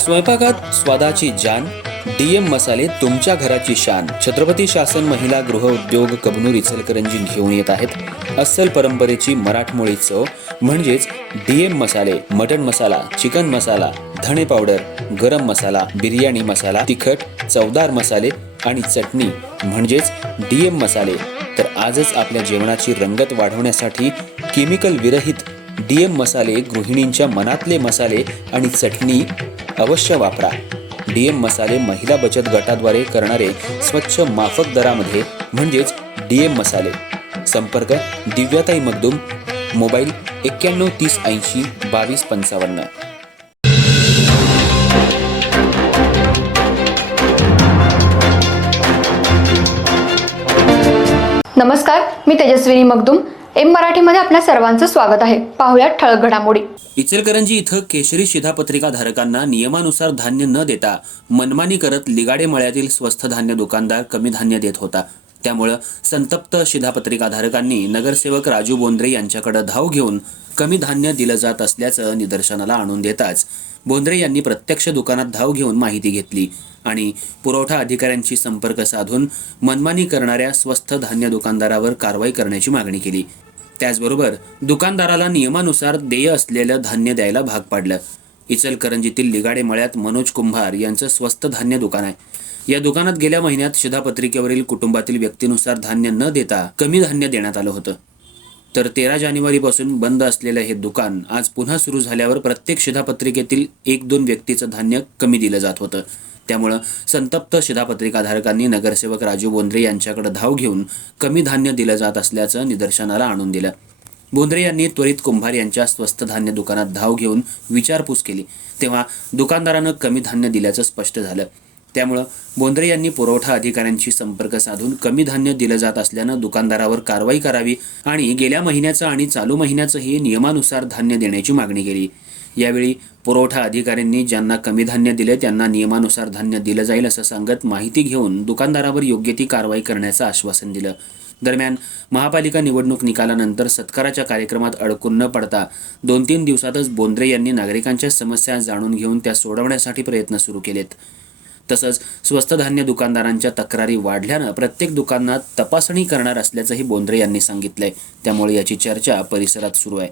स्वयंपाकात स्वादाची जान, डीएम मसाले तुमच्या घराची शान. छत्रपती शासन महिला गृह उद्योग कबनूर इचलकरंजी घेऊन येत आहेत अस्सल परंपरेची मराठमोळी चव म्हणजेच डीएम मसाले. मटन मसाला, चिकन मसाला, धणे पावडर, गरम मसाला, बिर्याणी मसाला, तिखट चवदार मसाले आणि चटणी म्हणजेच डीएम मसाले. तर आजच आपल्या जेवणाची रंगत वाढवण्यासाठी केमिकल विरहित डीएम मसाले, गृहिणींच्या मनातले मसाले आणि चटणी अवश्य वापरा. डीएम मसाले महिला बचत गटाद्वारे करणारे स्वच्छ माफक दरामध्ये म्हणजेच डीएम मसाले. संपर्क दिव्याताई मगदूम, मोबाईल 91 30 80 22 55. नमस्कार, मी तेजस्विनी मगदूम. एम मराठीमध्ये आपल्या सर्वांचं स्वागत आहे. पाहुयात ठळक घडामोडी. इचलकरंजी इथं केशरी शिधापत्रिका धारकांना नियमानुसार धान्य न देता मनमानी करत लिगाडे मळ्यातील स्वस्त धान्य दुकानदार कमी धान्य देत होता. त्यामुळे संतप्त शिधापत्रिका धारकांनी नगरसेवक राजू बोंद्रे यांच्याकडे धाव घेऊन कमी धान्य दिलं जात असल्याचं निदर्शनाला आणून देताच बोंद्रे यांनी प्रत्यक्ष दुकानात धाव घेऊन माहिती घेतली आणि पुरवठा अधिकाऱ्यांशी संपर्क साधून मनमानी करणाऱ्या स्वस्त धान्य दुकानदारावर कारवाई करण्याची मागणी केली. त्याचबरोबर दुकानदाराला नियमानुसार देय असलेलं धान्य द्यायला भाग पाडलं. इचलकरंजीतील लिगाडे मळ्यात मनोज कुंभार यांचं स्वस्त धान्य दुकान आहे. या दुकानात गेल्या महिन्यात शिधापत्रिकेवरील कुटुंबातील व्यक्तीनुसार धान्य न देता कमी धान्य देण्यात आलं होतं. तर 13 जानेवारीपासून बंद असलेलं हे दुकान आज पुन्हा सुरू झाल्यावर प्रत्येक शिधापत्रिकेतील 1-2 व्यक्तीचं धान्य कमी दिलं जात होतं. त्यामुळं संतप्त शिधापत्रिकाधारकांनी नगरसेवक राजू बोंद्रे यांच्याकडे धाव घेऊन कमी धान्य दिलं जात असल्याचं निदर्शनाला आणून दिलं. बोंद्रे यांनी त्वरित कुंभार यांच्या स्वस्त धान्य दुकानात धाव घेऊन विचारपूस केली, तेव्हा दुकानदारानं कमी धान्य दिल्याचं स्पष्ट झालं. त्यामुळं बोंद्रे यांनी पुरवठा अधिकाऱ्यांशी संपर्क साधून कमी धान्य दिलं जात असल्यानं दुकानदारावर कारवाई करावी आणि गेल्या महिन्याचं आणि चालू महिन्याचंही नियमानुसार धान्य देण्याची मागणी केली. यावेळी पुरवठा अधिकाऱ्यांनी ज्यांना कमी धान्य दिले त्यांना नियमानुसार धान्य दिलं जाईल असं सांगत माहिती घेऊन दुकानदारावर योग्य ती कारवाई करण्याचं आश्वासन दिलं. दरम्यान महापालिका निवडणूक निकालानंतर सत्काराच्या कार्यक्रमात अडकून न पडता 2-3 दिवसातच बोंद्रे यांनी नागरिकांच्या समस्या जाणून घेऊन त्या सोडवण्यासाठी प्रयत्न सुरू केलेत. तसंच स्वस्त धान्य दुकानदारांच्या तक्रारी वाढल्यानं प्रत्येक दुकानात तपासणी करणार असल्याचंही बोंद्रे यांनी सांगितलंय. त्यामुळे याची चर्चा परिसरात सुरू आहे.